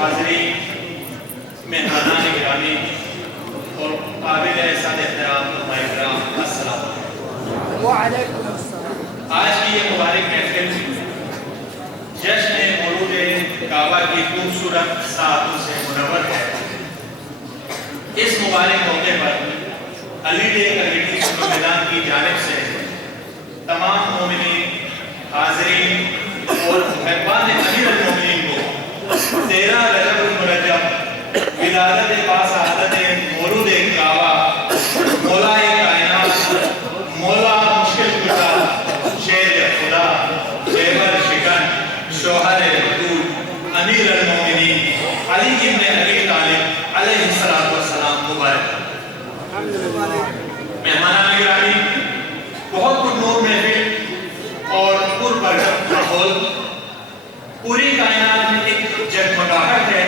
हाज़रीन, मेहमानान गिरामी और काबिल एहसान एहतराम उलमाए किराम, अस्सलाम वालेकुम। आज की ये मुबारक महफिल जश्न मौलूद काबा की खूबसूरत सातों से मुनव्वर है। इस मुबारक मौके पर अली डे कमेटी मैदान की जानिब से तमाम मोमिनीन, हाज़रीन और मेहमान अमीरुल मोमिनीन को 13 रजब मुरज्जब विलादत बासआदत मौलूद काबा मौलाए कायनात मौला मुश्किल कुशा शेर खुदा जेबर शिकन शोहर वजूद अमीरुल मोमिनीन अली इब्न अबी तालिब अलैहिस्सलातु वस्सलाम मुबारक। मेहमानान गिरामी, बहुत पुरनूर महफिल और पुरबरकत माहौल, पूरी कायनात में एक जगमगाहट है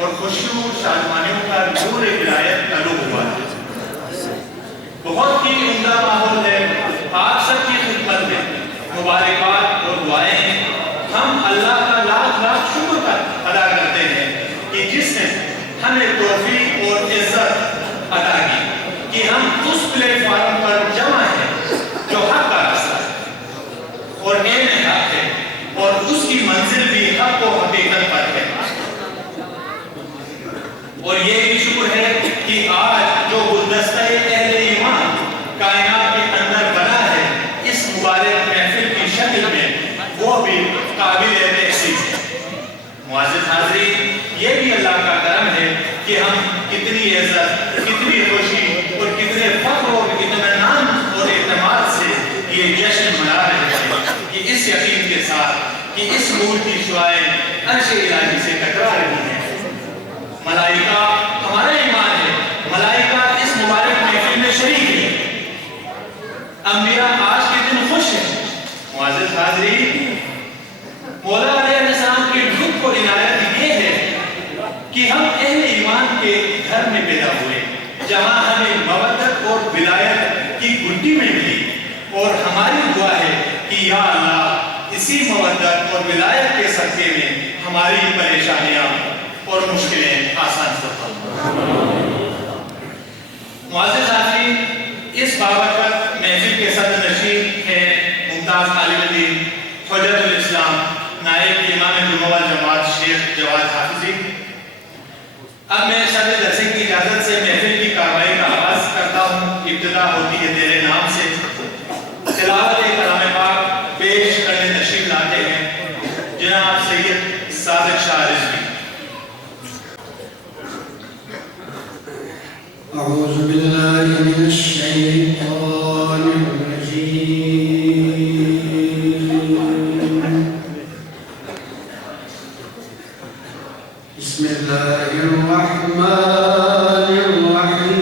और खुशबू शादमानियों का नूर विलायत तलु हुआ है। बहुत ही उम्दा माहौल है। आप सबकी खिदमत में मुबारकबाद और दुआएं हैं। हम अल्लाह का लाख लाख शुक्र अदा करते हैं कि जिसने हमें तौफीक और इज्जत अता की कि हम उस प्लेटफॉर्म पर जमा हैं जो हक का रास्ता है और एन हक है और उसकी मंजिल भी हक को हकीकत पर है। और ये भी शुक्र है कि आज जो गुलदस्ता अहले ईमान कायनात के अंदर बना है इस मुबारक महफिल की शक्ल में, वो भी काबिल तहसीस है। मुआज़्ज़िज़ हाज़रीन, ये भी अल्लाह का करम है कि हम कितनी इज्जत, कितनी खुशी और कितने फख्र और इत्मीनान और एतमाद से ये जश्न मना रहे हैं कि इस यकीन के साथ कि इस नूर की शुआएं अर्श इलाही से टकरा रही हैं। मलाइका हमारा ईमान है, मलाइका इस मुबारक महफिल में शरीक है। अंबिया आज के दिन खुश हैं। मुआज़्ज़िज़ हाज़रीन, मौला अलैहिस्सलाम की लुत्फ़ और इनायत ये है कि हम अहले ईमान के घर में पैदा हुए, जहां हमें मवद्दत और विलायत की गुड्डी में मिली। और हमारी दुआ है कि या अल्लाह, इसी मवद्दत और विलायत के सदक़े में हमारी परेशानियां और मुश्किलें आसान फरमा। मुआज़्ज़िज़ हाज़रीन, इस बाबरकत महफिल के सदर नशीन हैं मुमताज़ आलिम दीन हुज्जतुल इस्लाम नायब इमाम जुमा जमात शेख जवाद हाफिज़ी। अब मैं सदर दरसे की इजाज़त से महफिल की कार्रवाई का आगाज़ करता हूँ। इब्तिदा होती है तेरे नाम से। तिलावत कलाम पाक पेश करने तशरीफ लाते हैं जनाब सैयद सादिक शाह रिज़वी। अऊज़ु बिल्लाहि मिनश शैतानिर रजीम। बिस्मिल्लाहिर रहमानिर रहीम।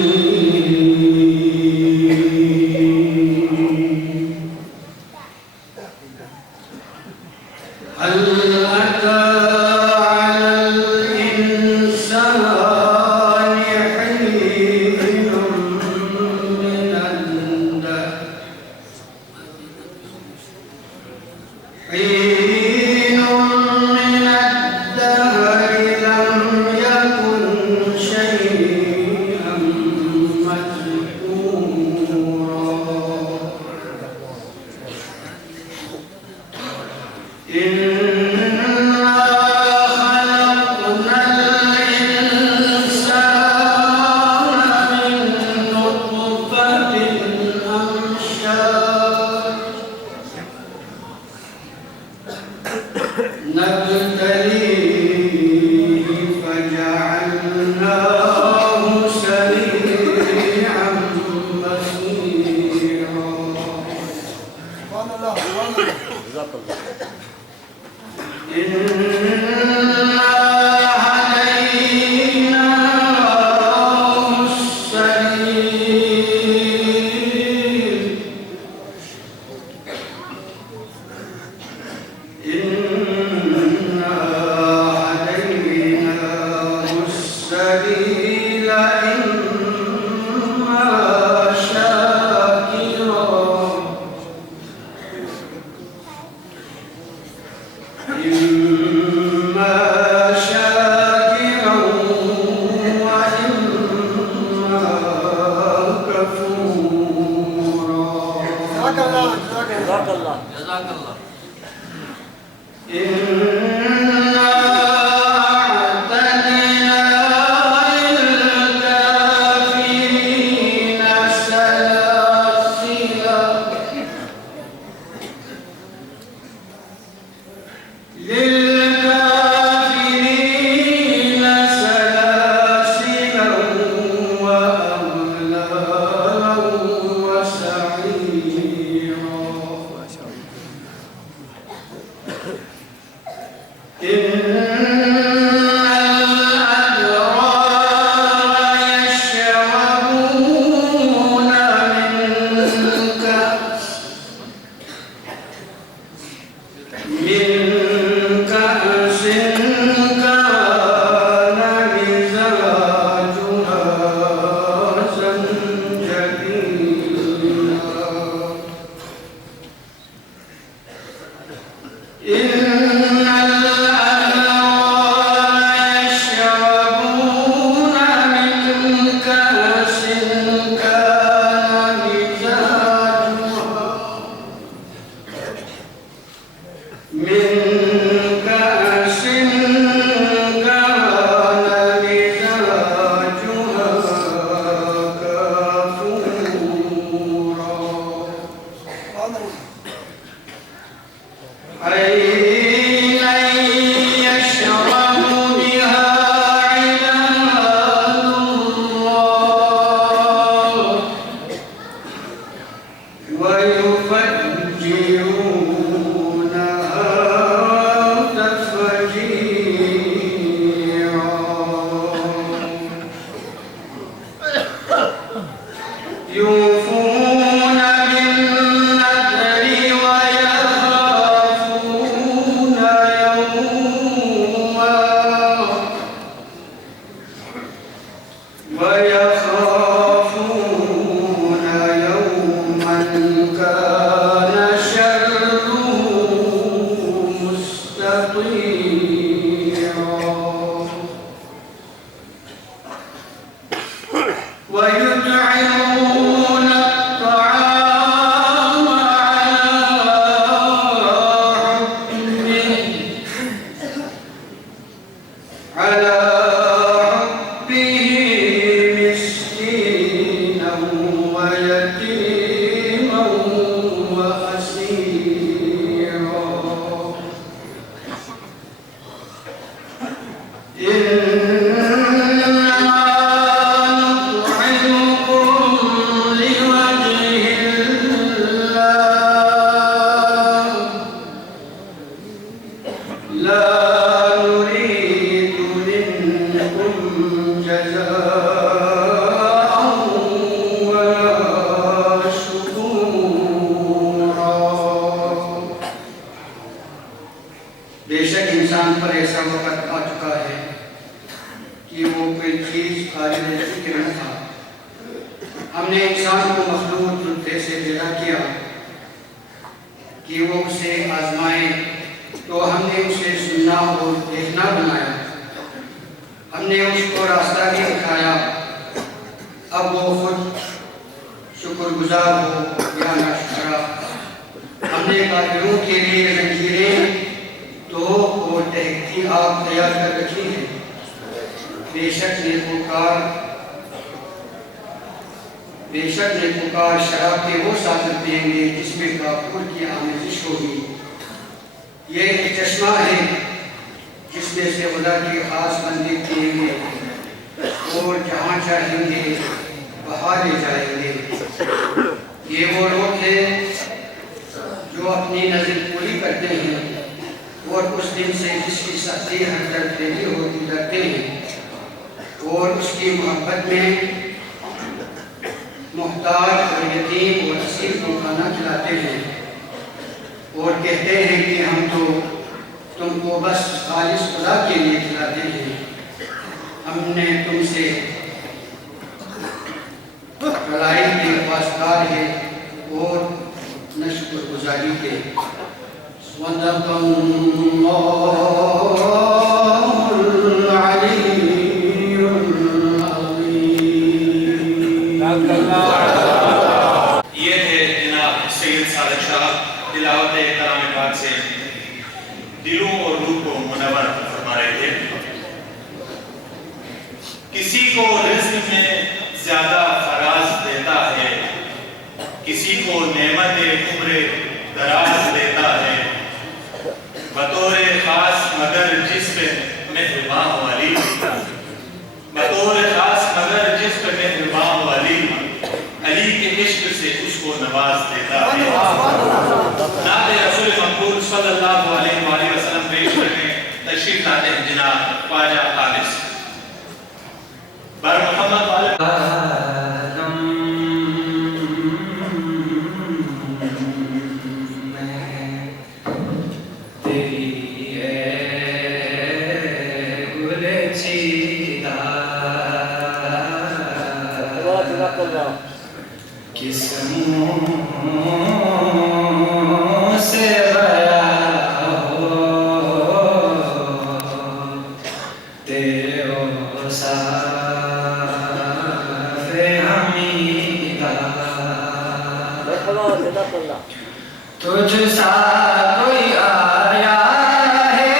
हल अता अलल इंसानि हीनुम मिनद दहरि लम यकुन शैअन मज़कूरा। इन्ना खलक़नल इंसाना मिन नुत्फ़तिन अमशाज नब्तलीहि फजअलनाहु समीअन बसीरा। इन्ना हदैनाहु अस्सबील। इन्ना हदैनाहु अस्सबील इम्मा शाकिरा إما شاء إنا أعتدنا للكافرين سلاسلا وأغلالا وسعيرا إن الأبرار يشربون من كأس كان مزاجها زنجبيلا إن الأبرار يشربون من كأس كان مزاجها كافورا عينا يشرب بها عباد الله ويفجرونها تفجيرا يوفون بالنذر ويخافون يوما كان شره مستطيرا ويطعمون الطعام على حبه مسكينا ويتيما وأسيرا إنما نطعمكم لوجه الله لا نريد منكم جزاء ولا شكورا बेशक इंसान पर ऐसा वक्त आ चुका है कि वो कोई चीज काबिल जिक्र न था। हमने इंसान को मखलूक जुल्फे से पैदा किया कि वो उसे आजमाए, तो हमने उसे सुनना और देखना बनाया। हमने उसको रास्ता भी दिखाया। अब वो खुद शुक्रगुजार हो या नाशुक्रा। हमने काफिरों के लिए जंजीरें तो और तहकी आग तैयार कर रखी है। बेशक नेकोकार शराब के वो साथी पिएंगे जिसमें काफूर की आमेजिश होगी। ये एक चश्मा है जिसमें से खुदा की खास बंदी पिएंगे और जहाँ चाहेंगे वहाँ ले जाएंगे। ये वो लोग हैं जो अपनी नज़र पूरी करते हैं और उस दिन से जिसकी सख्ती हर तरफ फैली होती डरते हैं और उसकी मोहब्बत में मुहताज और यतीम और असीर को खाना खिलाते हैं और कहते हैं कि हम तो तुमको बस खालिस खुदा के लिए खिलाते हैं। हमने तुमसे भलाई के वास्तार है और न शुक्रगुजारी के। ये थे जनाब सैयद सादिक शाह तिलावत कलाम पाक से। दिलों और रूह को मुनव्वर फरमा रहे थे। किसी को रिज़्क़ में ज्यादा फराज देता है, किसी को नेमत उम्र दराज देता है, बतौर खास मगर जिस पे मेहरबान वाली, बतौर खास मगर जिस पे मेहरबान वाली, अली के इश्क से उसको नवाज देता है। नात रसूल मक़बूल सल्लल्लाहु अलैहि वसल्लम पेश करने तशरीफ लाते हैं जनाब ख्वाजा खालिस बर मोहम्मद वाले से बया हो तेरे साफ़े हमीदा, तुझ सा कोई आया है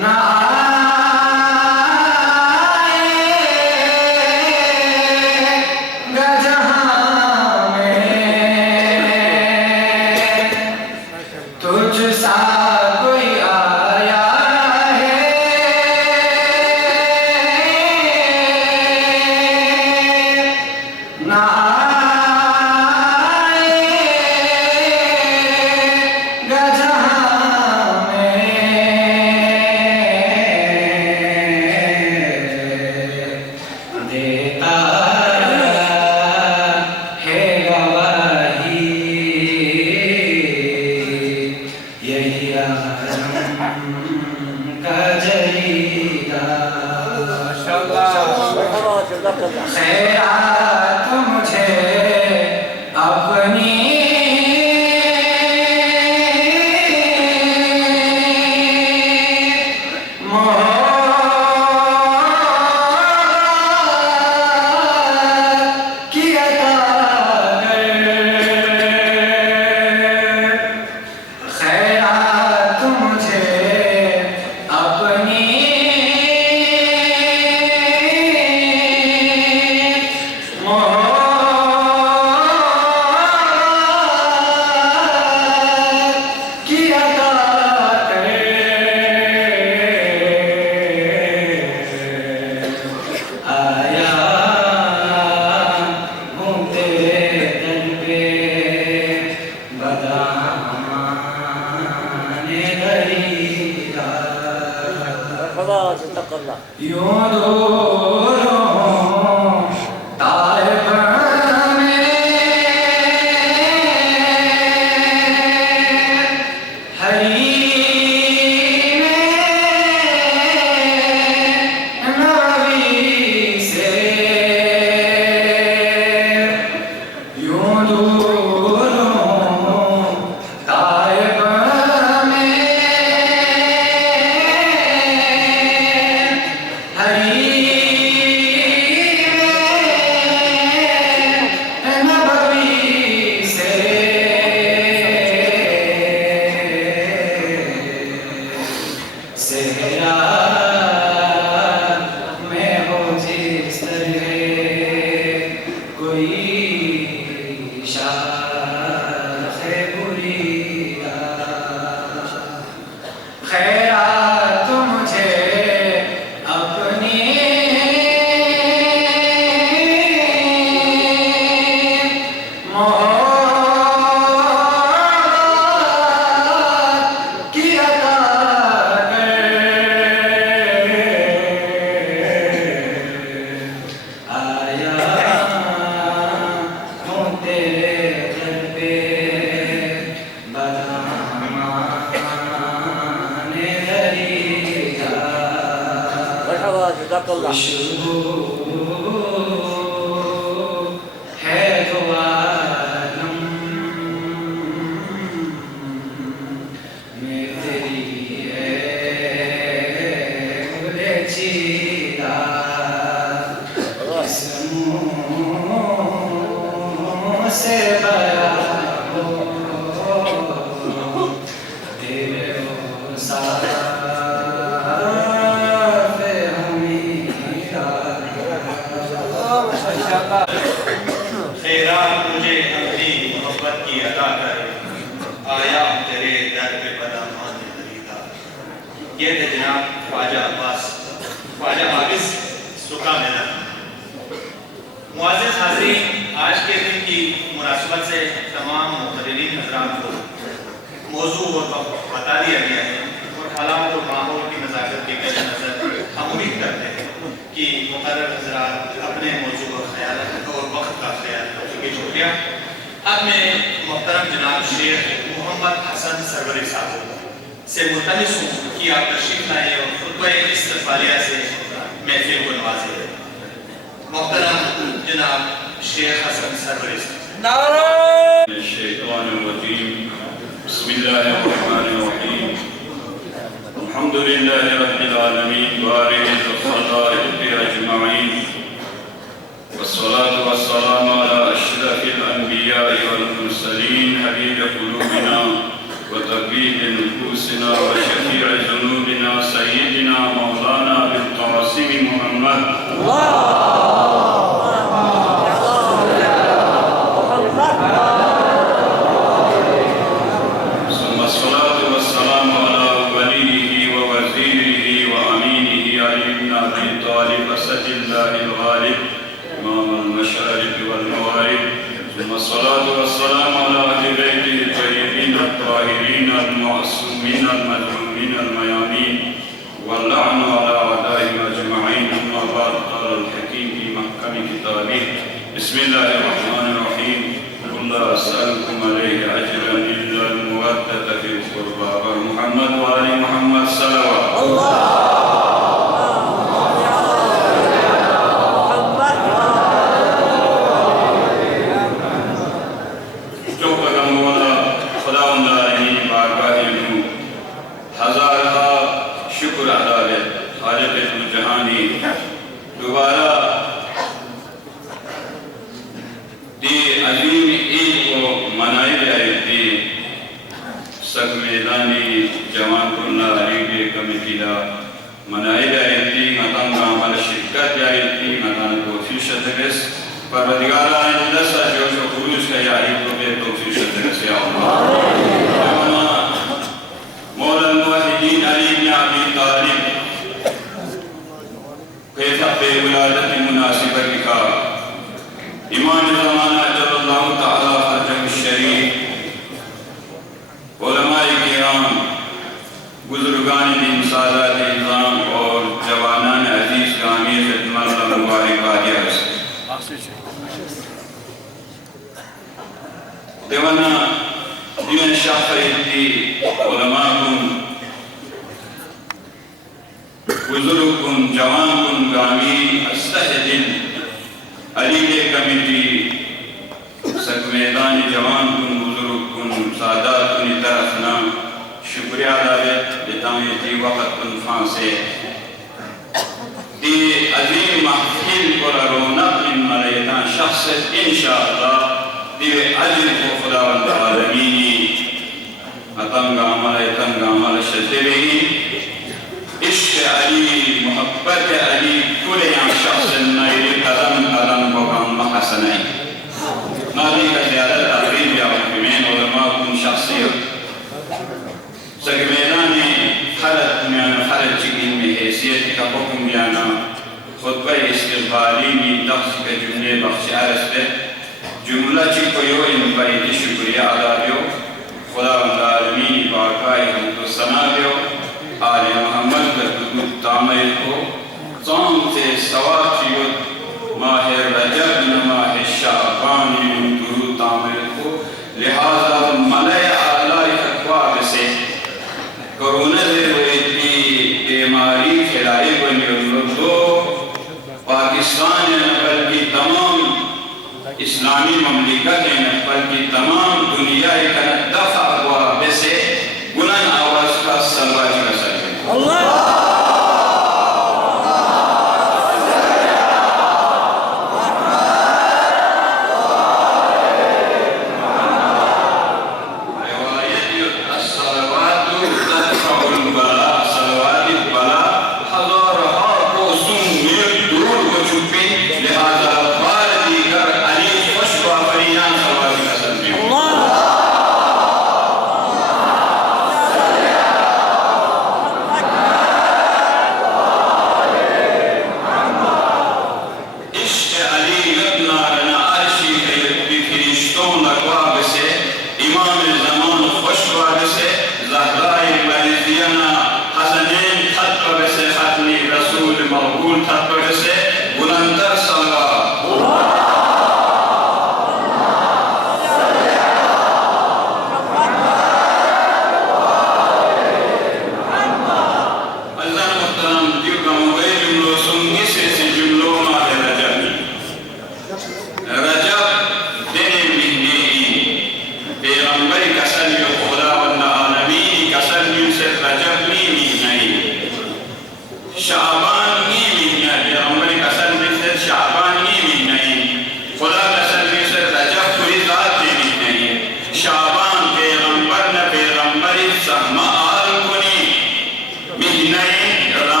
ना खैरात मुझे अपनी मोहब्बत की अता कर, खैरात मुझे अपनी यूं दूरों ताइफ में हरी में नबी से, यूं दूरों ताइफ खैरात मुझे अपनी मोहब्बत की अता कर, आया हूँ तेरे दर पे खुशबू है तो आलम में तेरी है खुले चीरा, से बयां हो तेरे हो साफ़े हमीरा। खैरात मुझे अपनी मोहब्बत की अदा कर, आया हूं तेरे दर पे बदामान खरीदा। ये थे जनाब ख्वाजा अब्बास, ख्वाजा हाफिज सुखा मेला। मुआज़िज़ हाज़रीन, आज के दिन की मुनासिबत से तमाम मुक़र्रिरीन हज़रात को मौजू और वक्त बता दिया गया है और हालात और माहौल की नज़ाकत के पेश नज़र हम उम्मीद करते हैं कि मुक़र्रर हज़रात अपने मौजू और ख्याल और वक्त का ख्याल रखेंगे। शुक्रिया। अब मैं मोहतरम जनाब शेख मोहम्मद हसन सरवरी साहब से मुल्तमिस हूँ कि आप तशरीफ लाएँ और खुतबा इस्तक़बालिया से महफिल को नवाजें। मोहतरम जनाब शेख हसन सरवरी साहब। बिस्मिल्लाहिर्रहमानिर्रहीम। अल्हम्दुलिल्लाहि रब्बिल आलमीन वारिदिल खलाइक़ि अजमईन वस्सलातु वस्सलामु अला अशरफिल अंबिया'i वल मुरसलीन हबीब क़ुलूबिना व तबीब नुफूसिना व शफ़ी'i ज़ुनूबिना सय्यिदिना मौलाना अबुल क़ासिम मुहम्मद والصلاة والسلام على أهل بيته الطيبين الطاهرين المعصومين المظلومين الميامين واللعن على أعدائهم أجمعين. أما بعد، قال الحكيم في محكم كتابه: بسم الله الرحمن الرحيم. قل لا أسألكم عليه أجرا إلا المودة في القربى. محمد وآل محمد صلوات الله. दोबारा दी अजीम ईद को मनाई जाए थी सग मैदानी जवान कुल्ला अलीबे कमेटी ला मनाई जाए थी मतंग अमल शिरकत जाए थी मतन तौफीक दरस परवरदिगारा इंदस जो खुरूज का यारी तो बे तौफीक दरस या अल्लाह। मौला मुवहिदीन अली इब्न अबी तालिब विलादत मुनासिबा लिखा। इमाम ज़माना जल्लल्लाहु तआला फरजहु शरीफ, उलमाए किराम, बुजुर्गान दिन, सादात इज़ाम और जवानान अजीज गामी खिदमत मुबारकबाद अर्ज़। देवाना दिन शाफ़िई उलमा कुन बुजुर्ग कुन जवान कुन गामी अस्तहदिल अलीबे कमेटी सग मैदान जवान कुन बुजुर्ग कुन सादात कुन तरफना शुक्रिया अदा देतामे ती वक़्त कुन फांसे दी अजीम महफिल को रौनक मिन मलैना शख्स इंशाअल्लाह दिवे अजर को खुदावंद आलमीनी अतंगा अमल शजरेही इश्क़ अली मोहब्बत अली कुले यहाँ शख्स नईले कदम कदम को काम हसनाई नाली का ज़्यादा तकरीब या हुक्में उलमा कुन शख्सियत सगमेना ने खलत में खलत चिकिन में हैसियत का हुक्म याना खुतबा इस्तक़बाली में दफ्स के जुमले बख्श अर्ज़ पे जुमला चिको यो इन पर शुक्रिया अदा दियो खुदा आलमीन बाकाए हम तो सना दियो आले मोहम्मद दुरूद तामीर को ज़ाम से सवाफ़ियत माह रजब न माह शाबान दुरूद तामीर को लिहाजा मलय आला ख़त्वाब से कोरोना से हुई बीमारी फैलाई बनी तो पाकिस्तान बल्कि तमाम इस्लामी ममलिकत बल्कि तमाम दुनिया एक दफ़ा हुआ वैसे बुलंद आवाज़ का सलवार कर सके। तत्पर से बुलंदर सलवात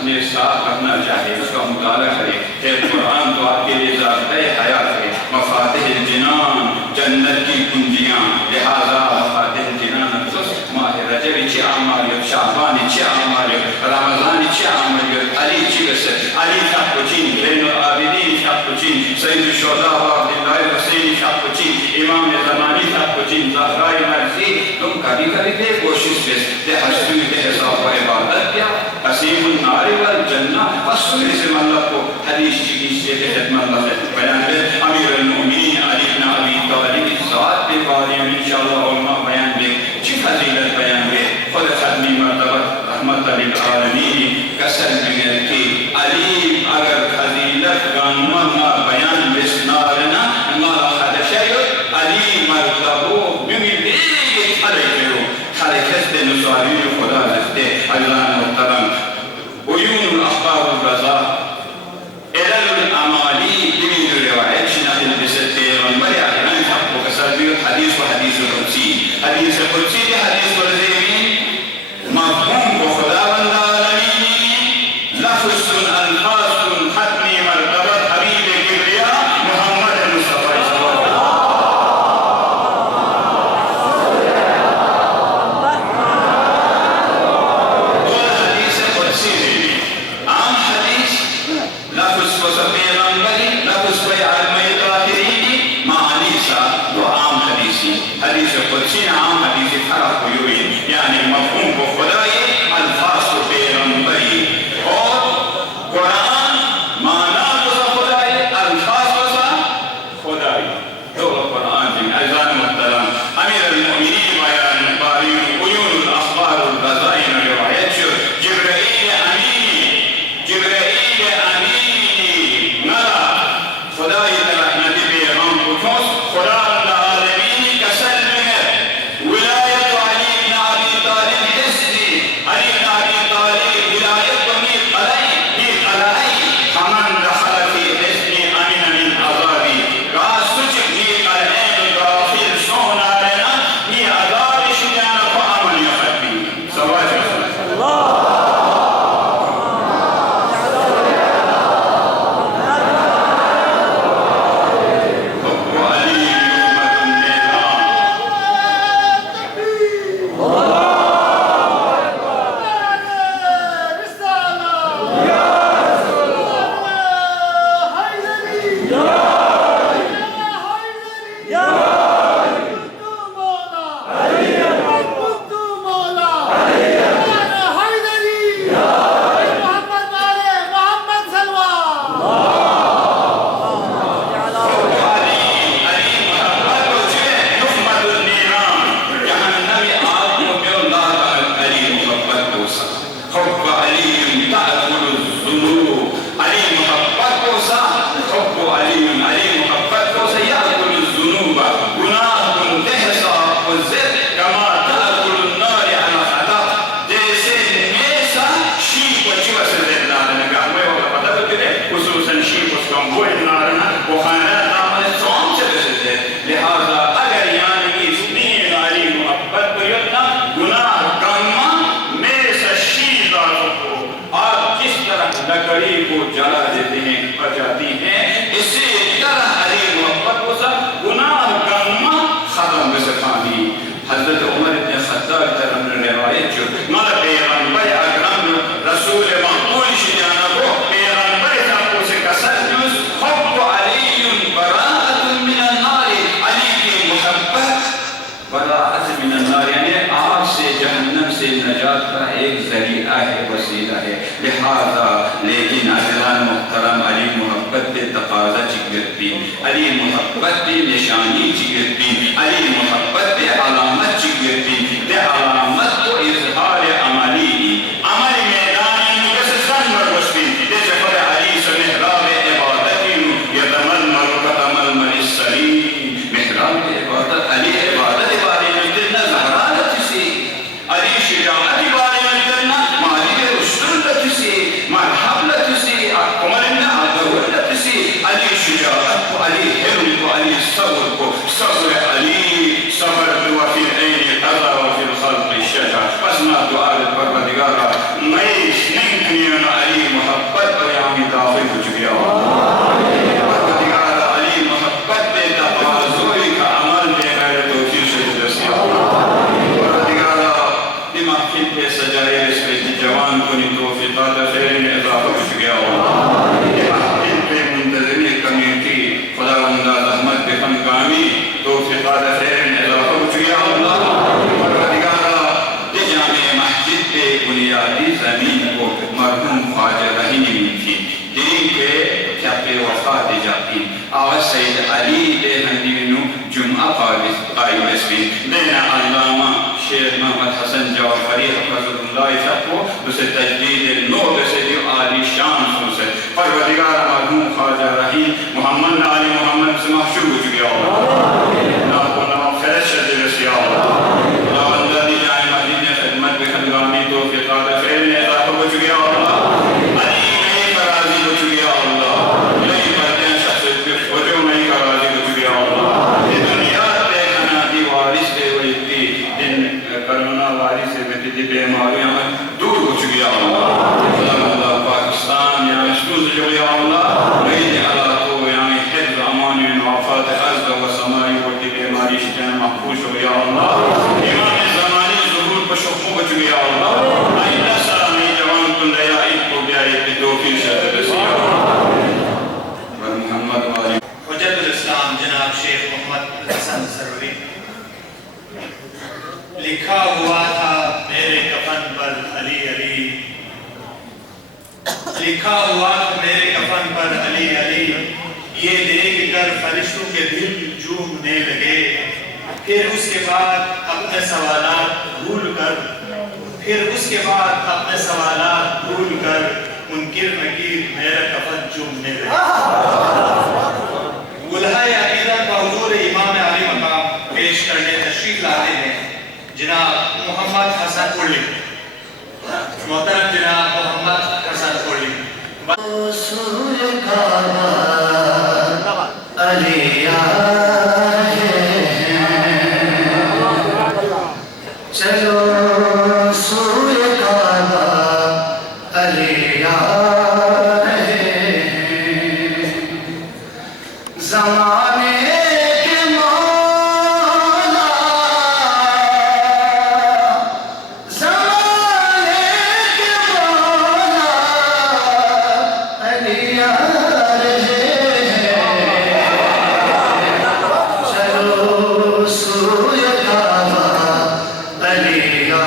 अपने साथ रखना चाहिए, उसका मुताला करें। कुरान तो आपके लिए ज़ाब्ता हयात है। मफातिह जिनान, जन्नत की कुंजियाँ, लिहाजा मफातिह जिनान माह रजब ची आमालियत, शाबान ची आमालियत, रमज़ान ची आमालियत, अली ची बसर, अली शाकुचीन, ज़ैनुल आबिदीन शाकुचीन, सईद शुहदा अब्दुल्लाह हुसैन शाहपुची, इमाम ज़मानी शाहपुची, ज़हरा मर्ज़ी, तुम कभी कभी थे कोशिश से हस्ती के हिसाब पर इबादत किया असीमुन नारी वल जन्नह असुर से मतलब को हदीस की से खिदमत में बयान है अमीर अल-मोमिनीन अली इब्न अबी तालिब ज़ात के बारे में इंशाअल्लाह उलमा बयान में जी फजीलत बयान है खुद खदमी मर्तबा रहमत लिल आलमीन कसर में की अली अगर फजीलत गानुमा बयान बिस्नारना ना हदा शय अली मर्तबा बिमिदे खलेको खलेकस नुसारी खुदा रखते अल्लाह मुहतरम उयून अल-अखबार रज़ा इलल अमाली बिमिन रिवायत शनादिल बिसते रंबल आखिरन को कसर भी हदीस व हदीस कुदसी हदीस कुदसी के हदीस वरज़ेमी मफहूम को खुदावंद आलमीन लफ्ज़ अल्फाज खत्मी मर्तबा हबीब किबरिया मोहम्मद मुस्तफा लकड़ी को जला देते हैं बचाती हैं इसी तरह अली मोहब्बत को सब गुनाह गम्मा खत्म में से खानी हजरत उमर इब्न खत्ताब तरह ने रिवायत जो मतलब पैगंबर अकरम रसूल मकबूल शिजाना को पैगंबर साहब से कसर न्यूज़ हुब्ब अली बराअतुन मिनन नार अली की मोहब्बत बराअत मिनन नार यानी आग से जहन्नम से नजात का एक जरिया है वसीला है लिहाजा लेकिन अज़ीज़ान मुहतरम अली मोहब्बत के तकाज़ा चिगरती अली मोहब्बत की निशानी चिगरती अली मोहब्बत के अलामत चिगरती ते अलामत को इज़हार अमली अमल मैदान मुकस्सन मरवस्ती जैसे खुद अली से महराब इबादत यतमल मरकतमल मलिसली महराब इबादत अली इबादत बारे में जितना ज़हरात से अली शिजाअत बारे में जितना मालिक रुसूलत से मरहबत से उमरना अदवलत से अली शिजाअत को अली हिल्म को अली सब्र को सब्र अली सब्र वफी ऐन अज़ा वफी खल्क़ शजा पसना दुआ परवरदिगार मैं निकनियन अली मोहब्बत बयानी दाखिल हो चुकिया परवरदिगार अली मोहब्बत पे तवाज़ुई का अमल दे मेरे तौफीक से दसिया परवरदिगार दिमाग के सजाए इसके जवान को नि तौफीक़ात खैर में इज़ाफ़ा हो चुकिया दिमाग पे मुंतज़िम कम्युनिटी खुदावंदा रहमत बेफनगामी तौफीक़ात खैर इज़ाफ़ा कुछ या अल्लाह परवरदिगारा दे जामे मस्जिद पे बुनियादी ज़मीन को मरहूम ख्वाजा रहीम थी दीन के क्या पे वफ़ा दे जाती आवाज़ सैयद अली दे हंदीनु जुम्मा कायम इसमें देना अल्लामा शेख मोहम्मद हसन जाफरी हफ़ज़हुल्लाह को उसे तजदीद नूर से जो आली शान से परवरदिगार मरहूम ख्वाजा रहीम मोहम्मद अली मोहम्मद से महशूर हो चुके हो ना को ना खैर शदीद से अल्लाह खुदावंदा दी जाए मदीने में खिदमत में खदगामी तौफीक़ात खैर ने इज़ाफ़ा हो चुके हो अल्लाह अली में कराजी हो चुके हो अल्लाह यही बातें शख्स के वजह में कराजी हो चुके हो अल्लाह ये दुनिया देखना दी वारिस दे वही दिन कोरोना वायरस से बेटी बीमारियां दूर हो चुकी है अल्लाह खुदावंदा पाकिस्तान या मशहूर जो है अल्लाह रहीम अल्लाह को यानी हिफ्ज़ अमान व आफत अर्ज़ व समाई व बीमारी से महफूज हो या अल्लाह इमाम ज़माने ज़ुहूर पर शोखों हो चुकी है अल्लाह आइंदा सलामी जवान तुम नया ईद को ब्याह की तौफीक से रसिया व मोहम्मद वाली हुज्जतुल इस्लाम जनाब शेख मोहम्मद हसन सरवरी लिखा हुआ था मेरे कफन पर अली अली लिखा हुआ था मेरे कफन पर अली अली ये देखकर फरिश्तों के दिल झूमने लगे फिर उसके बाद अपने सवालात भूल कर मुनकिर नकीर मेरा कफन चूमने लगे गुलहाए अकीदा का हुजूर इमाम आली मकाम पेश करने तशरीफ लाते हैं जनाब मोहम्मद हसन उर्ली मोहतरम जनाब मोहम्मद हसन उर्ली चलो सूर्य काबा अलिया ज़माने के मौला ज़माने के मौला अलिया चलो सूर्य काबा अलिया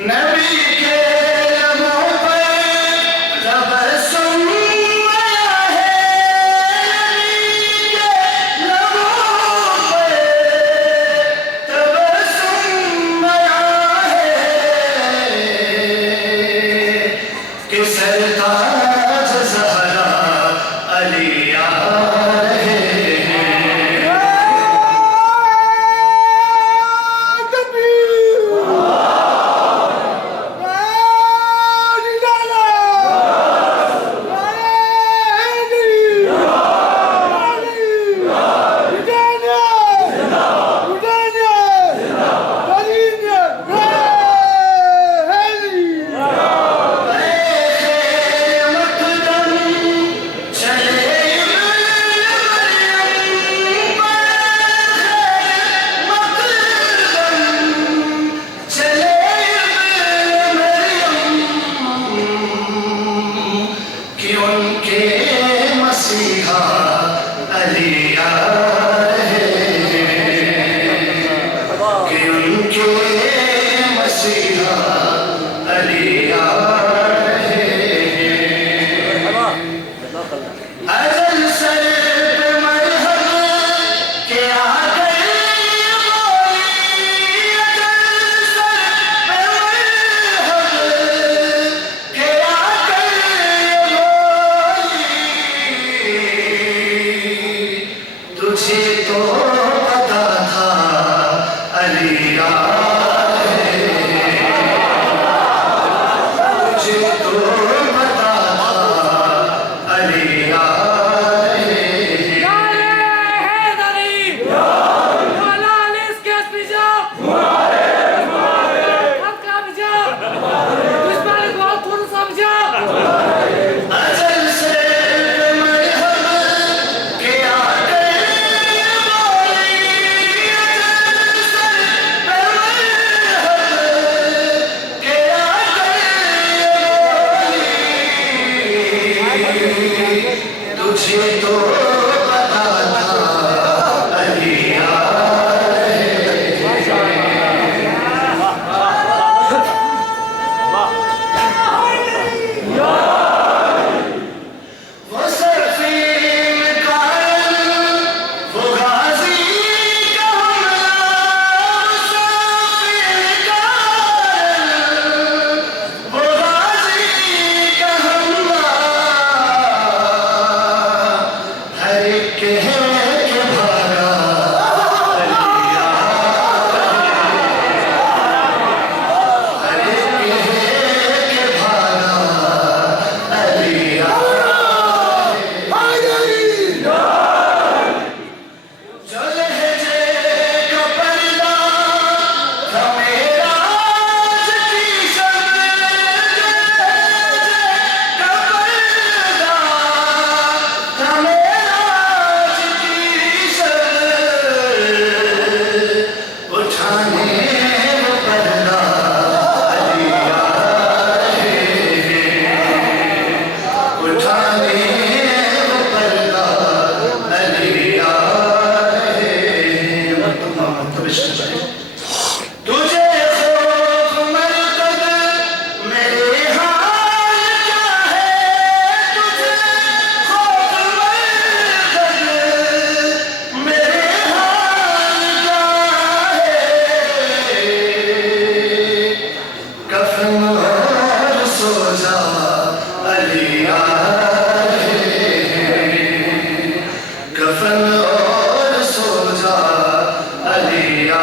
नबी के लबों पर तबस्सुम आया है नबी के लबों पर तबस्सुम आया है कि सरताज ज़हरा अली मुझे तो पता था अली वो सरफीन कायल वो गाजी का हमला सरफीन कायल वो गाजी का हमला हर एक के भागा अलिया हर एक के भागा अलिया जो लहजे का पर्दा था मेरा की शब का पर्दा था मेरा की शब उठाने वो पर्दा अलिया उठाने वो पर्दा अलिया तुझे खौफ मरकद मेरे हाल क्या है तुझे खौफ मरकद मेरे हाल क्या है कफन और सो जा अलिया कफन और सो जा अलिया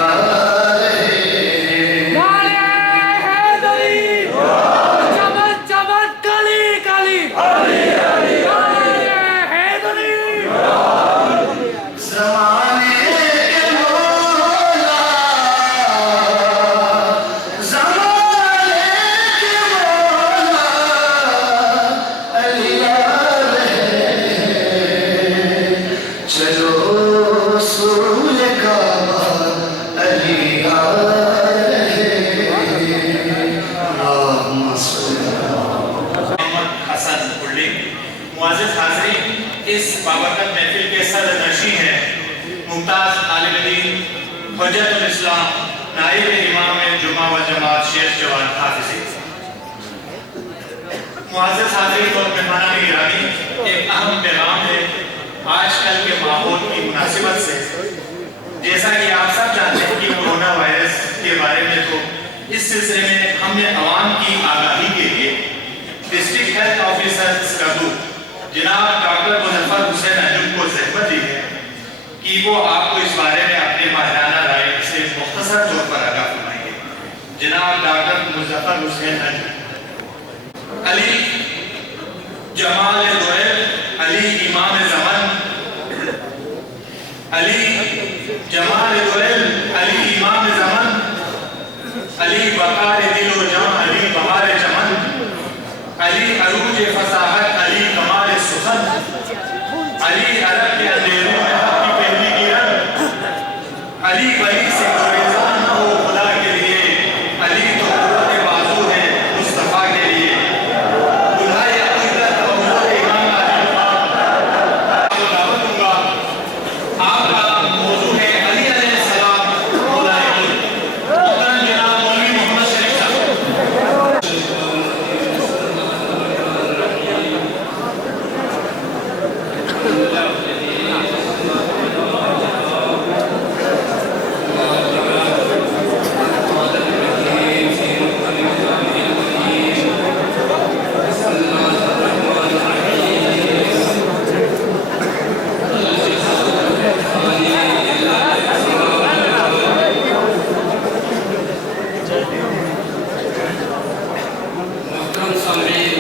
ज़माने के मौला ज़माने के मौला अलिया चलो सूल काबा अलिया मोहम्मद हसन कुल्ली मुआज़िज़ हाज़रीन, इस बाबरकत महफिल के सदर नशीं हैं मुमताज़ आलिम दीन हुज्जतुल इस्लाम नाइब इमाम जुमा व जमात शेख जवाद हाफिज़ी। मुआज़िज़ हाज़रीन और मेहमानान गिरामी, एक अहम पैगाम है आजकल के माहौल की मुनासिबत से। जैसा कि आप सब जानते हैं कि कोरोना वायरस के बारे में तो इस सिलसिले में हमने अवाम की आगाही के लिए डिस्ट्रिक्ट हेल्थ ऑफिसर स्कबू जनाब डॉक्टर मुजफ्फर हुसैन अजूब को ज़हमत दी है कि वो आपको इस बारे में अपने माहिराना राय से मुख्तसर तौर पर आगाह फरमाएंगे। जनाब डॉक्टर मुजफ्फर हुसैन अजूब। अली जमाल दोयल अली इमाम ज़मान अली जमाल दोयल अली इमाम ज़मान अली वक़ार दिलो जान अली बहार चमन अली अरूज फसाहत अली कमाल सुखन अली अरब के अंधेरों में हक की पहली किरण अली वली से गुरेज़ान हो खुदा के लिए अली तो कुव्वत बाजू है मुस्तफ़ा के लिए बुलाए अक़ीदत और इमाम अली आपको दावत दूंगा। आपका मौजू है अली अलैहिस्सलाम खुदाए कुल। मोहतरम जनाब मौलवी मोहम्मद शरीफ साहब। मोहतरम सामईन,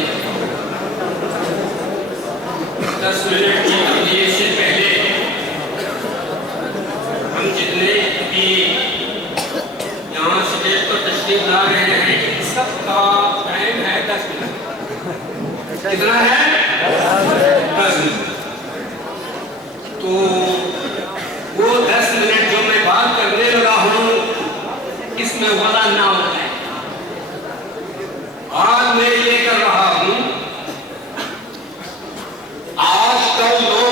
10 मिनट की तकरीर से पहले हम जितने भी यहाँ से तो तशरीफ ला रहे हैं, सबका टाइम है 10 मिनट। कितना है? 10 मिनट। तो वो 10 मिनट जो मैं बात करने लगा हूँ, इसमें वाला ना होता है। आज मैं ये कर रहा हूं, आजकल लोग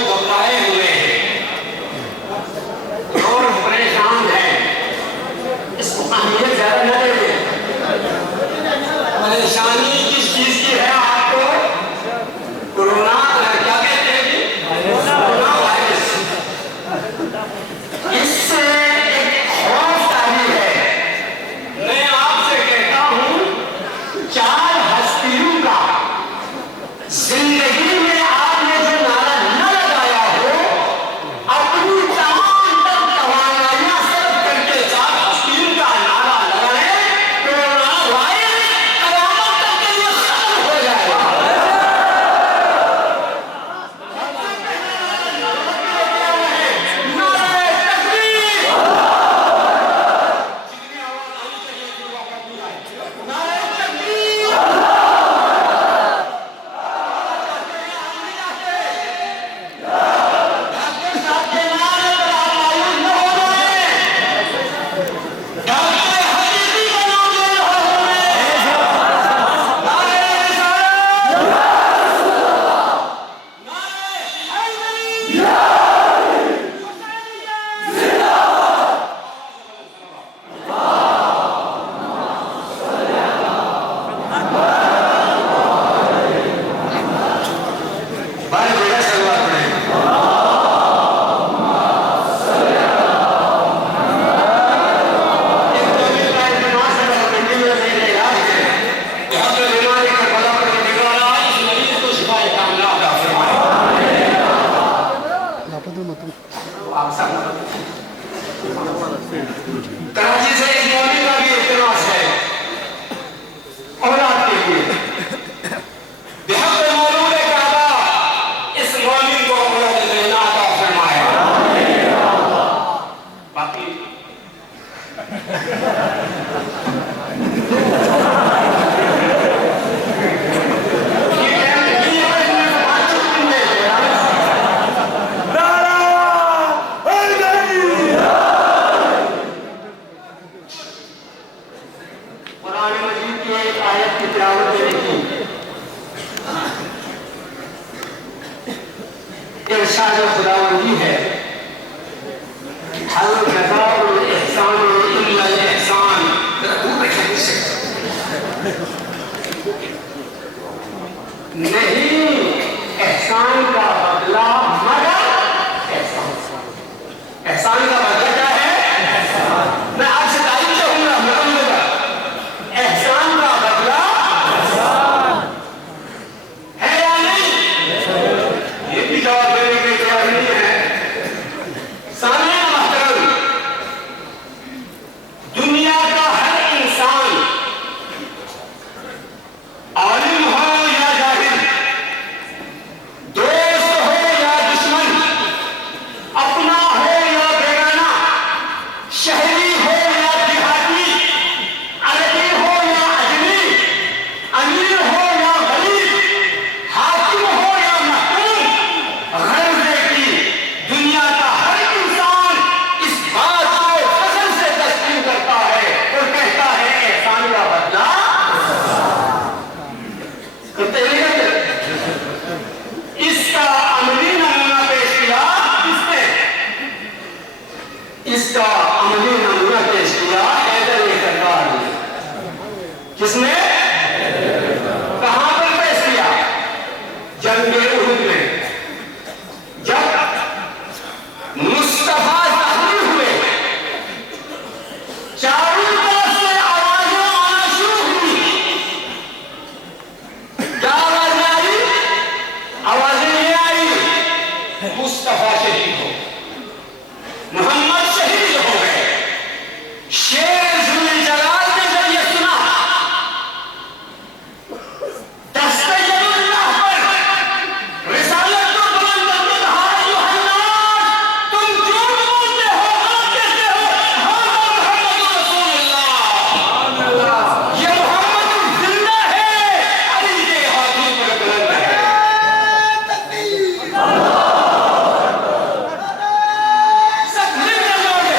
कराची से इस मौलवी का भी इख्तिलाफ है औलाद के लिए बेहद मौलूद काबा इस मौलवी को औलाद देना अता फरमाए बाकी इरशाद खुदावंदी है हल जज़ाउल इहसान इल्ला इहसान नहीं एहसान का बदला मगर एहसान एहसान का बदला क्या है मैं आपसे तारीफ चाहूंगा मतलब एहसान का बदला है या नहीं ये भी जवाब देने के तैयार नहीं है सामने महतरम दुनिया का हर इंसान आलिम हो या जाहिल दोस्त हो या दुश्मन अपना हो या बेगाना शहरी हो या देहाती अरबी हो या अजमी अमीर हो या गरीब हाकिम हो या महकूम गर्ज़े की दुनिया का हर इंसान इस बात को फजल से तस्लीम करता है और कहता है एहसान का बदला करते नहीं करते इसका अमली नमूना पेश किया किसने इसका अमली नमूना पेश किया हैदर सरकार ने किसने कहां पर पेश किया जंग उहुद में जब मुस्तफा जख्मी हुए चारों तरफ से आवाजें आना शुरू हुई क्या आवाजें आई आवाजें ये आई मुस्तफा शहीद हो मोहम्मद शहीद हो गए शेर जुल्ल जलाल ने जब ये सुना दस्ते जबुल्लाह पर रिसालत को बुलंद करके कहा यूहन्नास तुम झूठ बोलते हो गलत कहते हो हाज़ा मुहम्मद रसूलुल्लाह ये मोहम्मद जिंदा है अली के हाथों पर बुलंद है सब मिलकर जोड़े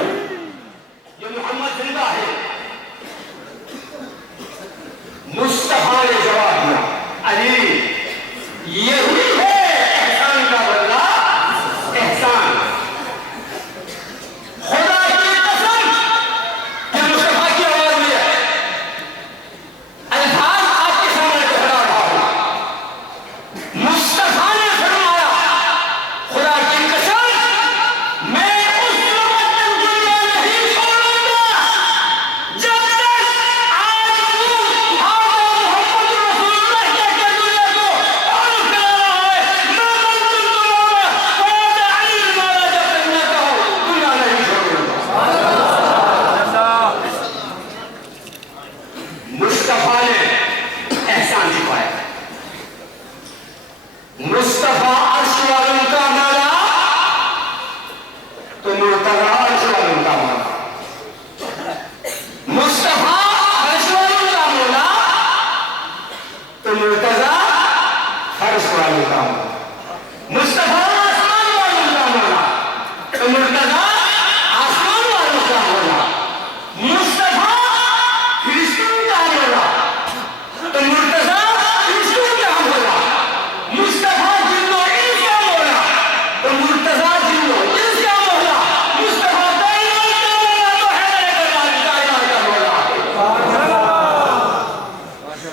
ये मोहम्मद जिंदा है मुस्तफा ने जवाब दिया अली यही है एहसान का बदला एहसान खुदा की कसम कि मुस्तफा की आवाज में है अल्फाज आपके सामने दोहरा रहा हूं मुस्तफा ने फरमाया खुदा की कसम मैं उस वक्त तक दुनिया नहीं छोड़ूंगा जब तक आज तू हाज़ा मुहम्मद रसूलुल्लाह कहकर दुनिया को तारुफ करा रहा है मैं मंजूर करूंगा फ़ौज अली मारा जब तक मैं कहूं दुनिया नहीं छोड़ूंगा मुस्तफा ने एहसान दिखाया मुस्तफा अर्श वालों का मौला तो मुर्तज़ा अर्श वालों का मौला मुस्तफा अर्श वालों का मौला तो मुर्तज़ा फर्श वालों का मौला मुस्तफा आसमान वालों का मौला तो मुर्तज़ा आसमान वालों का मौला मुस्तफा फिरिश्तों का मौला तो मुर्तज़ा फिरिश्तों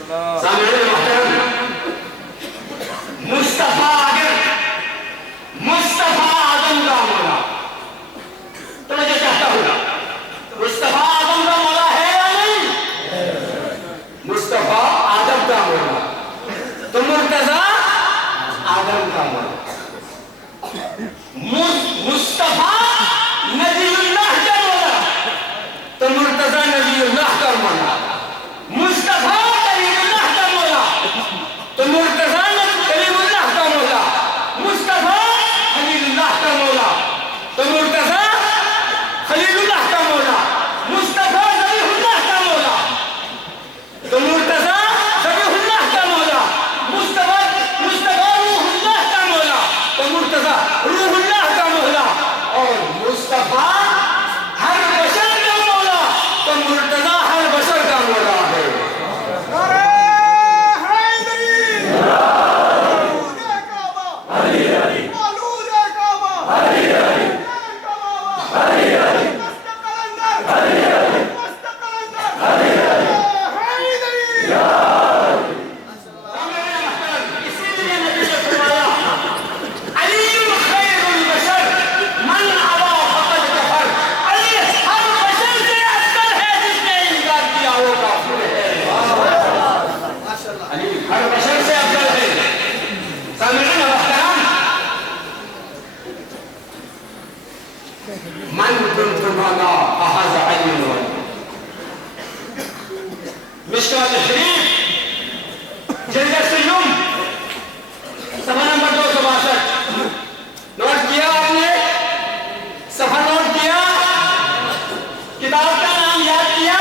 सामने मोहतरम मुस्तफा आदम का मौला, तो मैं जो चाहता हूँ मुस्तफा आदम का मौला है या नहीं? मुस्तफा आदम का मौला, तो मुर्तजा आदम का मौला। मुस्तफा नबीउल्लाह का मौला, तो मुर्तजा नबीउल्लाह का मौला। मुस्तफा करीमुल्लाह का मौला, तो मुर्तजा करीमुल्लाह का मौला। मुस्तफा खलीलुल्लाह का मौला, तो मुर्तजा खलीलुल्लाह का मौला। मुस्तफा ज़बीहुल्लाह का मौला, तो मुर्तजा ज़बीहुल्लाह का मौला। मुस्तफा रूहुल्लाह का मौला, तो मुर्तजा रूहुल्लाह का मौला। और मुस्तफा हर बशर का मौला, तो मुर्तजा हर बशर का मौला है। मिशकात शरीफ जल्द से यूं सफा नंबर 262 नोट किया आपने? सफा नोट किया? किताब का नाम याद किया?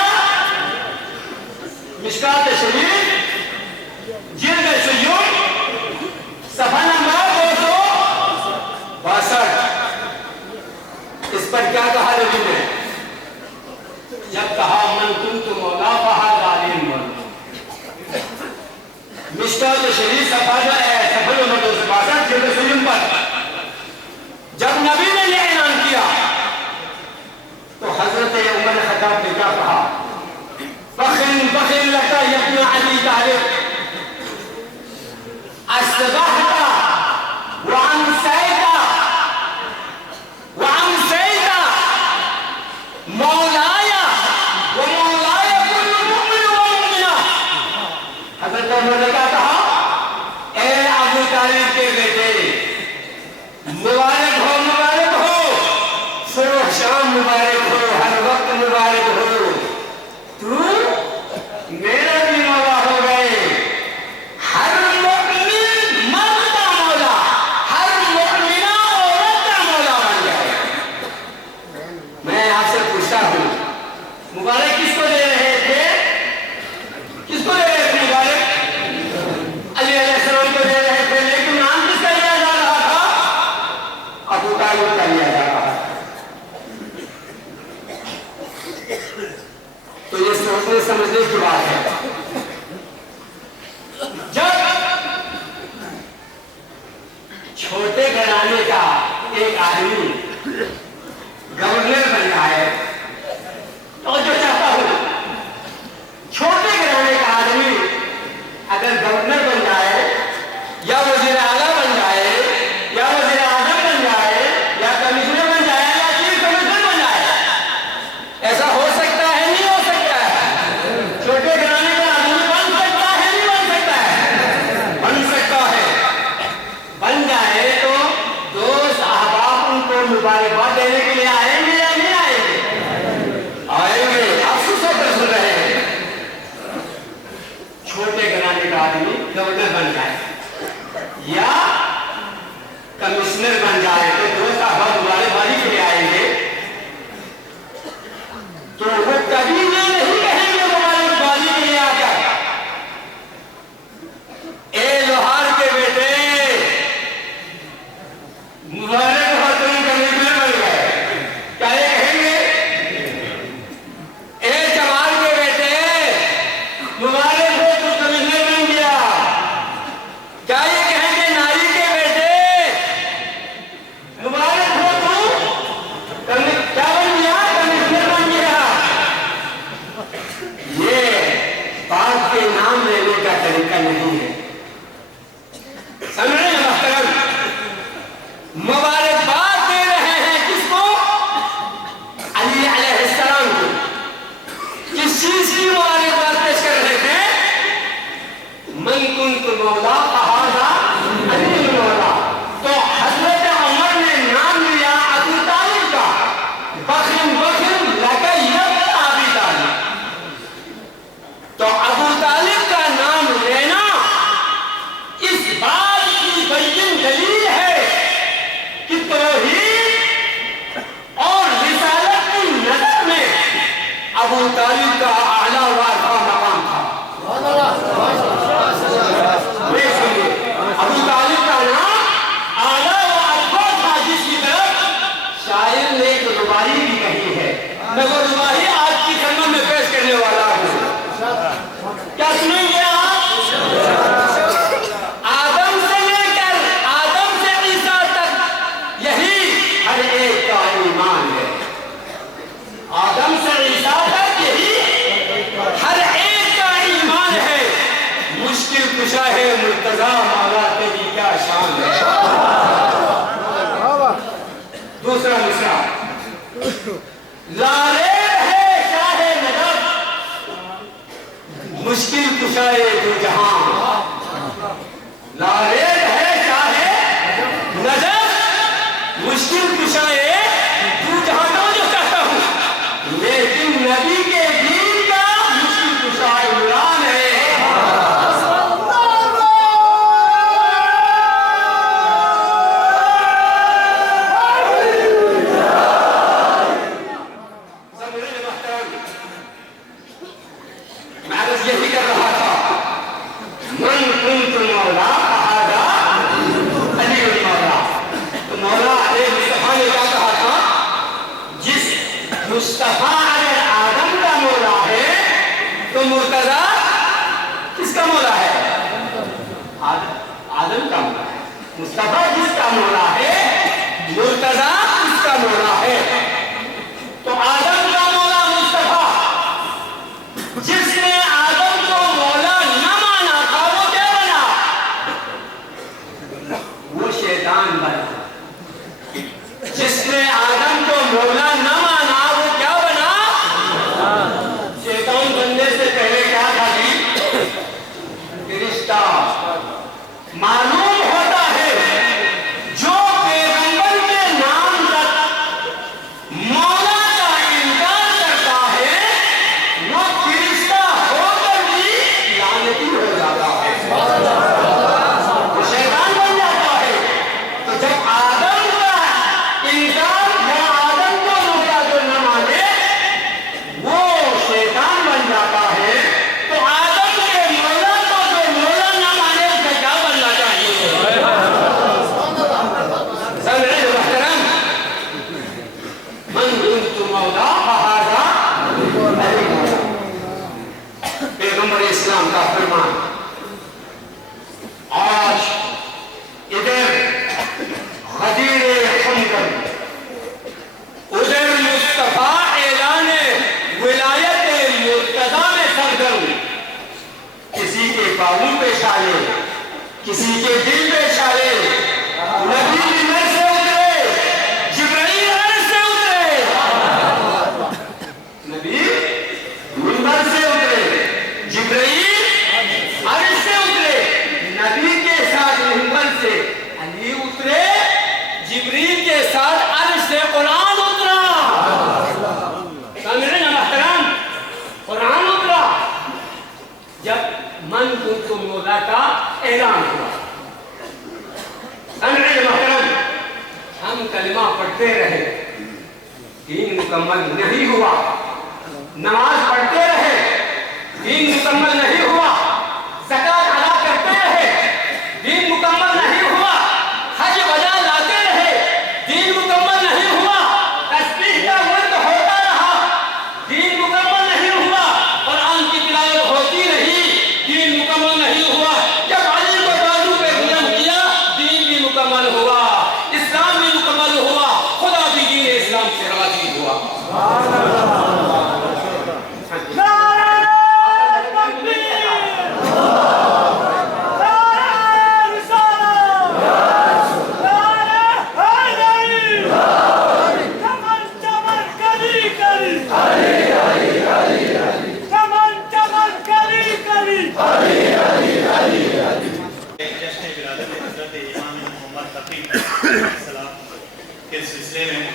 मिशकात शरीफ जल्द से यूं सफा नंबर 262। इस पर क्या कहा नबी ने? जब कहा मन कुंतु मौला फहा जालिम मौला। मिशकात शरीफ सफा नंबर 262 जल्द से यूं पर जब नबी ने यह ऐलान किया तो हजरत उमर खत्ताब ने क्या कहा? बखिल लका यब्न अली तालिब अस्बहता व अमसैता मौलाया व मौलाया कुल्लु मुमिन व मुमिना। हजरत उमर ने क्या कहा? ए अबू तालिब के बेटे, मुबारक हो सुबह शाम मुबारक हो, हर वक्त मुबारक हो। तू मेरा भी मौला हो गए। हर मुमिन मर्द का मौला, हर मुमिना औरत का मौला बन जाए। मैं आपसे पूछता हूँ मुबारक किसको दे रहे थे? किसको दे रहे थे मुबारक? अली अलैहिस्सलाम को दे रहे थे, लेकिन नाम किसका लिया जा रहा था? अबू तालिब का लिया जा रहा था। तो ये सोचने समझने की बात है। जब छोटे घराने का एक आदमी गवर्नर बन जाए, तो जो चाहता हूं छोटे घराने का आदमी अगर गवर्नर बन जाए या वजीर आला बन जाए या वजीर आजम बन जाए या कमिश्नर बन जाए या चीफ कमिश्नर बन जाए, ऐसा हो सकता है? नहीं हो सकता है। छोटे घराने का आदमी बन सकता है? नहीं बन सकता है? बन सकता है। बन जाए तो दोस्त अहबाब उनको मुबारकबाद देने के लिए आएंगे या नहीं आएंगे? आएंगे। अफसोस होकर सुन रहे हैं। छोटे घराने का आदमी गवर्नर बन जाए या कमिश्नर बन जाए तो दोस्त अहबाब मुबारकबादी के लिए आएंगे, तो वो कभी भी नहीं कहेंगे मुबारकबादी के लिए आकर, ए लोहार के बेटे मुबारक हो तुम कमिश्नर बन गए। क्या ये कहेंगे? ए चमार के बेटे मुबारक हो तू कमिश्नर बन गया। क्या ये कहेंगे? नारी के बेटे मुबारक हो तू क्या बन गया? कमिश्नर बन गया। का नहीं है। समझे मोहतरम, मुबारकबाद दे रहे हैं किसको? अली अलैहिस्सलाम को। किस चीज की मुबारकबाद पेश कर रहे थे? मन कुन्तु मौला फहाज़ा अली मौला। तो हजरत उमर ने नाम लिया अबू तालिब का, बखिम बखिम लका यब्न अबी तालिब। तो अबू तालिब का नाम लेना इस बात की बय्यिन दलील है कि तौहीद और रिसालत की नजर में अबू तालिब का आला वाला मकाम था। सुनिए, अबू तालिब का नाम आला व अकबर था, जिसकी तरफ शायर ने एक रुबाई भी कही है। मैं वो रुबाई आज की खिदमत में पेश करने वाला हूँ। क्या सुनेंगे आप? आदम से लेकर आदम से ईसा तक यही हर एक का ईमान है। आदम से ईसा तक यही हर एक का ईमान है। मुश्किल कुशा है मुर्तजा मौला तेरी क्या शान है। दूसरा मिसरा, लारे है शाहे नजफ, मुश्किल कुशाए दो जहां। लारे है शाहे नजफ, मुश्किल कुशाए दो जहां। जो कहता हूं, लेकिन नबी के दीन का मुश्किल कुशाए इमरान है। यही कर रहा था, मन कुन्तु मौला फहाज़ा अली मौला। तो मौला एक मुस्तफा ने क्या कहा था? जिस मुस्तफा अगर आदम का मौला है तो मुर्तजा किसका मौला है? आदम का मौला है। मुस्तफा जिसका मौला है, मुर्तजा किसका मौला है? तो आदम का मौला मुस्तफा। जिसने आदम को मौला न माना था वो क्या बना? वो शैतान बना। जिसने आदम को मौला न माना वो क्या बना? शैतान बनने से पहले क्या था जी? रिश्ता। मालूम होता है जो पैगंबर के नाम तक मौला का इनकार करता है वो फरिश्ता होकर भी लानती हो जाता है, वो शैतान बन जाता है। तो जब आदम का इनकार या आदम को मौला जो न माने वो शैतान बन जाता है, तो आदम के मौला को जो मौला न माने उसे क्या बनना चाहिए? समझे मुहतरम, मन कुन्तु मौला फहाज़ा अली मौला। पैगंबर इस्लाम का फरमान। आज इधर गदीर खंदर, उधर मुस्तफा ऐलान विलायत मुर्तज़ा में सरगर्म। किसी के बाबू पे शाले, किसी के दिल पे शाले। नबी मिंबर से उतरे, जिब्राइल अर्श से उतरे। नबी मिंबर से उतरे, जिब्राइल अर्श से उतरे। नबी के साथ मिंबर से अली उतरे, जिब्रील के साथ अर्श से कुरान उतरा। समझे ना मोहतरम, कुरान उतरा जब मन कुन्तु मौला का ऐलान हुआ। समझे ना मोहतरम, हम कलिमा पढ़ते रहे, दीन मुकम्मल नहीं हुआ। नमाज पढ़ते रहे, दीन मुकम्मल नहीं हुआ। ज़कात अदा करते रहे, दीन मुकम्मल नहीं हुआ। हज बजा लाते रहे, दीन मुकम्मल नहीं हुआ। तस्बीह का वर्द होता रहा, दीन मुकम्मल नहीं हुआ। कुरान की तिलावत होती रही, दीन मुकम्मल नहीं हुआ। जब अली को बाजू पे गुलाम किया, दीन भी मुकम्मल हुआ, इस्लाम भी मुकम्मल हुआ, खुदा भी दीन इस्लाम से राजी हुआ। नारे तकबीर। सिलसिले में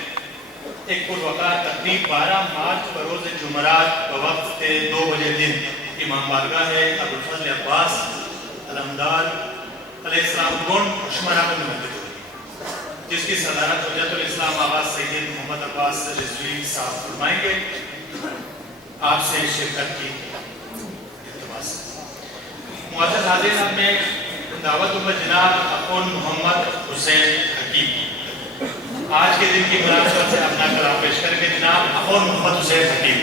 एक पुरवकार तकरीब 12 मार्च बरोज़ जुमरात बवक्त 2 बजे दिन इमाम बारगाह है अबुल फजल अब्बास अलमदार अलैहिस्सलाम गुण शुमारा में मुनक़िद हुई, जिसकी सदारत हुज्जतुल इस्लाम आबाद सैयद मोहम्मद अब्बास रिजवी साहब फरमाएंगे। आपसे शिरकत की इल्तिमास। मुअज़्ज़ज़ हाज़िरीन, अब मैं दावत में जनाब अख़ुन मोहम्मद हुसैन हकीम आज के दिन की मुनासबत से अपना कलाम पेश करके जनाब अख़ुन मोहम्मद हुसैन हकीम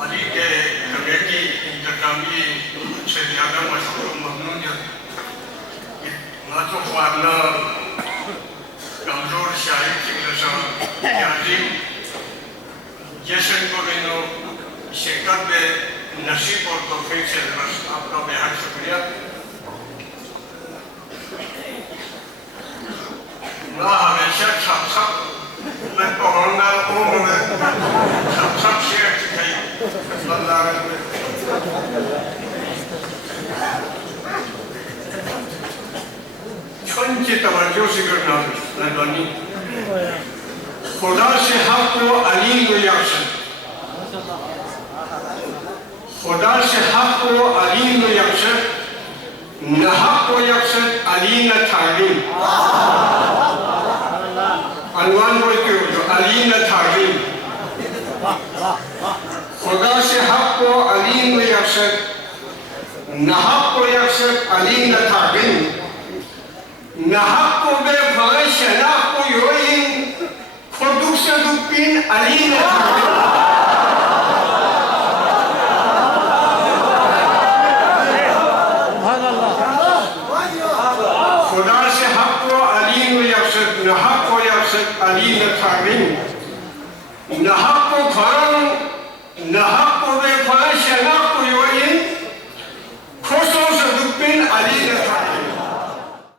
अली के कमेटी इंतकामी से ज़्यादा मशहूर ममनून नाचो ख्वाबना कमजोर शायर की वजह याजिम जश्न को बिनो शिरकत में नसीब और तौफीक से बस आपका बेहद शुक्रिया। मैं हमेशा सब मैं पढ़ना उम्र में सब शेयर की छंचे तवज्जो से करना लड़नी खुदा से हक को अली को यकसद, खुदा से हक को अली को यकसद, न हक को यकसद अली न थारीम। अनवान बोल के जो अली न थारीम, खुदा से हक को अली को यकसद, न हक को यकसद अली न थारीम। न हक को बेफाय शना को योइन खुदुक से दुपिन अली न थारीम। खुदा से हक को अली को यकसद, न हक को यकसद अली न थारीम। न हक को फरम, न हक को बेफाय शना